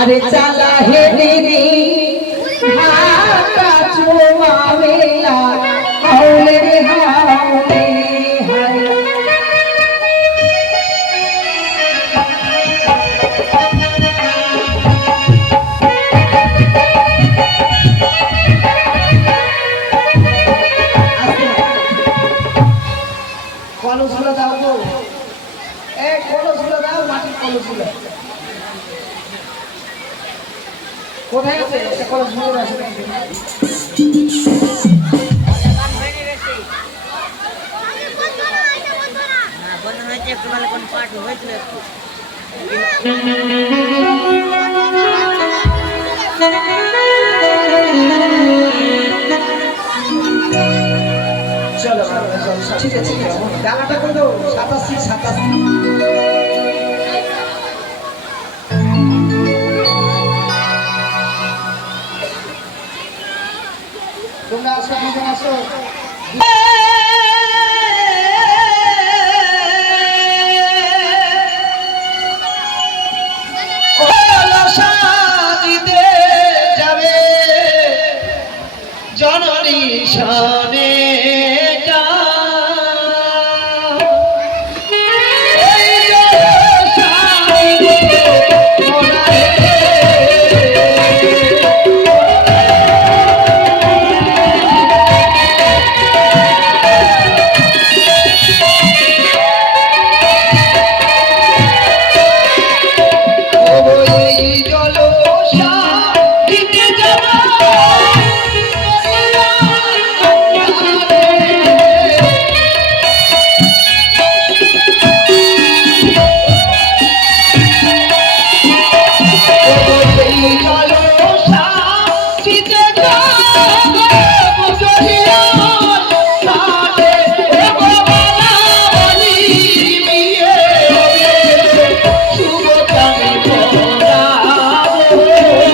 अरे चला हे दीदी हाका चुमावेला हावले रे हावले हाय কলসগুলো দাও তো এই কলসগুলো দাও মাটির কলসগুলো কোথায় আছে এটা কলসগুলো আছে বন্ধ হয়েছে একটু ভালো কোন পাঠ হয়েছিল একটু চলো ঠিক আছে ডালাটা করে দাও 87 তোমরা আসো দুজন আসো দিতে যাবে জননী শানে জল